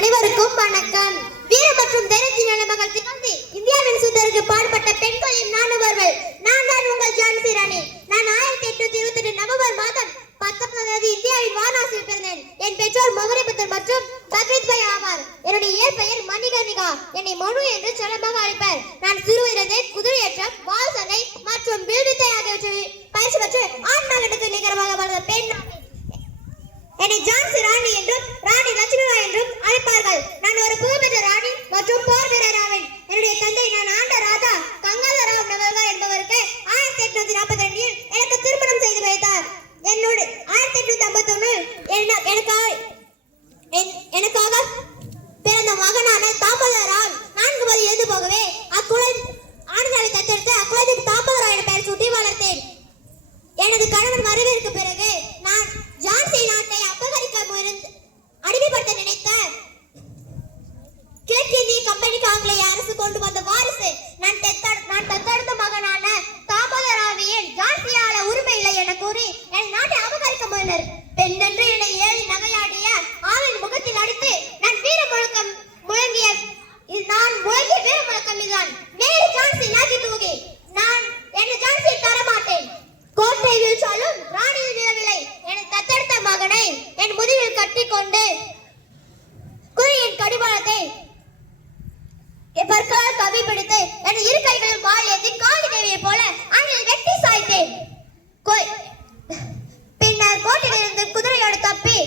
அனைவருக்கும் வணக்கம். வீர மற்றும் தைரியத்தின் நிலைமகள் திகழ்ந்து இந்தியாவின் சுதந்திரத்திற்கு பாடுபட்ட பெண்களின் நானுவர்கள். நான் தான் உங்கள் ஜான்சி ராணி. நான் 1828 நவம்பர் மாதம் 19 இந்தியாவின் வாரணாசியில் பிறந்தேன். என் பெற்றோர் மௌரி புத்தர் மற்றும் பக்ரீத் பாய் ஆவார். என்னுடைய இயற்பெயர் மணிகர்ணிகா. என்னை மனு என்று செல்லமாக அழைப்பர். நான் சிறு வயதிலே குதிரையேற்றம், வாள் சண்டை மற்றும் வில்வித்தை ஆகியவற்றில் பயிற்சி பெற்று ஆண் மகனுக்கு நிகரமாக வளர்ந்த பெண். என்னை ஜான்சி ராணி என்றும் ராணி லட்சுமிபாய் என்றும் அழைப்பார்கள். நான் ஒரு புகழ்பெற்ற ராணி மற்றும் போர் வீரர் ஆவேன். என்னுடைய தந்தை நான் ஆண்ட ராஜா கங்காதரராவ் நவல்கா என்பவருக்கு 1842 எனக்கு திருமணம் செய்து வைத்தார். என்னோட 1851 எனக்காக பிறந்த மகனான தாமோதரால் 4 வயது எழுந்து போகவே ஆண்களை தத்தெடுத்து அக்குழந்தைக்கு தாமோதரா என பெயர் சூட்டி வளர்த்தேன். எனது கணவன் மறைவிற்கு பிறகு நான் ஜான்சி நாட்டை அபகரிக்க அடிமைப்படுத்த நினைத்த கிழக்கிந்திய கம்பெனிக்கு ஆங்கிலேய அரசு கொண்டு வந்த வாரிசு நான் தத்தெடுத்த மகனான தாமோதராவின் ஜான்சியால உரிமை இல்லை என கூறி என் நாட்டை அபகரிக்க முயன்றனர். பெண்ணென்று என்னை ஏறி நகையாடிய ஆவின் முகத்தில் அடித்து நான் வீர முழக்கம் முழங்கிய வீர முழக்கம் இதுதான். மேரி ஜான்சி நாக்கி தூகி நான் என்ன ஜான்சி தரமாட்டேன். கோட்டை வீழ்ச்சாலும் ராணியில் விழவில்லை. என தத்தெடுத்த மகனை என் முதுகில் கட்டிக்கொண்டு குதிரையின் கடிவாளத்தை பற்களால் கவி பிடித்து என் இரு கைகளில் வாள் ஏந்தி காளி தேவியை போல அங்கில் வெட்டி சாய்த்தேன். பின்னர் கோட்டையிலிருந்து குதிரையோடு தப்பி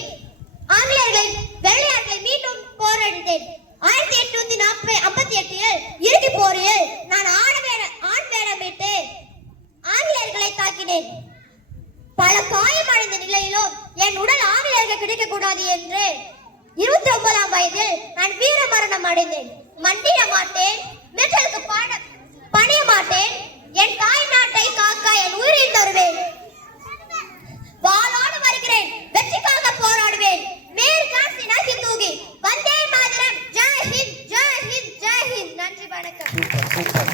வெள்ளையார்களை மீண்டும் போராடினேன். 1858 இறுதி போரில் நான் ஆண் வேடமிட்டு ஆங்கிலேயர்களை தாக்கினேன். பல காயமடைந்த நிலையிலும் என் உடல் ஆங்கிலேயர்கள் கிடைக்க கூடாது என்று 29ஆம் வயதில் நான் வீர மரணம் அடைந்தேன். மண்டிட மாட்டேன்,